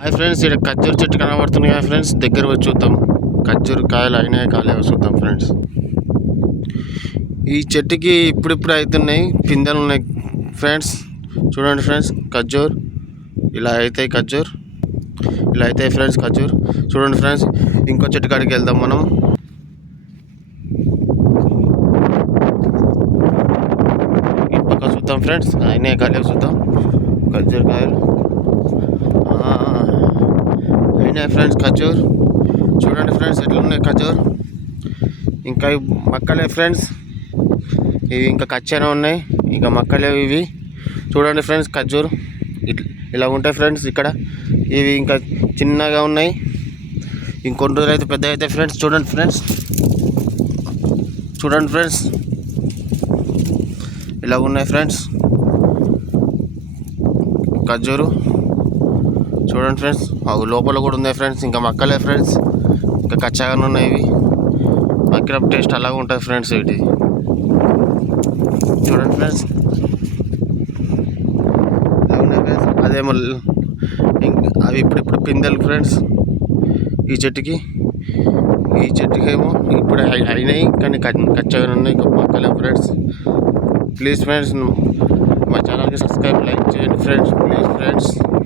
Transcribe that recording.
Hi friends ఇక్కడ ఖర్జూర చెట్టు కనబడుతుంది కదా ఫ్రెండ్స్. దగ్గర వచ్చి చూద్దాం. ఖర్జూర కాయలు అయినాయి కాలేవో చూద్దాం ఫ్రెండ్స్. ఈ చెట్టుకి ఇప్పుడిప్పుడు అవుతున్నాయి పిందెలు ఉన్నాయి. ఫ్రెండ్స్ చూడండి ఫ్రెండ్స్ ఖర్జూర్. ఇలా అవుతాయి ఖర్జూర్. ఇలా అవుతాయి ఫ్రెండ్స్ ఖర్జూర్. చూడండి ఫ్రెండ్స్ ఇంకో చెట్టు కాడికి వెళ్దాం మనం. ఈ పక్క చూద్దాం ఫ్రెండ్స్ అయినాయి కాలేవో చూద్దాం. ఖర్జూర్ కాయలు. అయినాయి ఫ్రెండ్స్ ఖజూర్. చూడండి ఫ్రెండ్స్ ఎట్లా ఉన్నాయి ఇంకా మక్కలే ఫ్రెండ్స్ ఇవి ఇంకా కచ్చనే ఉన్నాయి. ఇంకా మక్కలే ఇవి. చూడండి ఫ్రెండ్స్ ఖజూర్. ఇలా ఉంటాయి ఫ్రెండ్స్ ఇక్కడ. ఇవి ఇంకా చిన్నగా ఉన్నాయి. ఇంకొన్ని రోజులు అయితే పెద్ద అయితే ఫ్రెండ్స్ చూడండి ఫ్రెండ్స్ చూడండి ఫ్రెండ్స్ ఇలా ఉన్నాయి ఫ్రెండ్స్ ఖర్జూరు చూడండి ఫ్రెండ్స్. అవి లోపల కూడా ఉన్నాయి ఫ్రెండ్స్. ఇంకా మక్కలే ఫ్రెండ్స్. ఇంకా కచ్చాగానే ఉన్నాయి ఇవి. మక్కినప్పుడు టేస్ట్ అలాగే ఉంటుంది ఫ్రెండ్స్ వీటి చూడండి ఫ్రెండ్స్. ఉన్నాయి ఫ్రెండ్స్? అదేమో అవి ఇప్పుడిప్పుడు పిందెలు ఫ్రెండ్స్. ఈ చెట్టుకి. ఈ చెట్టుకి ఏమో ఇప్పుడు అయినాయి కానీ కచ్- కచ్చగానే ఉన్నాయి. ఇంకా మక్కలే ఫ్రెండ్స్. ప్లీజ్ ఫ్రెండ్స్ మా ఛానల్కి సబ్స్క్రైబ్ లైక్ చేయండి ఫ్రెండ్స్. Please friends.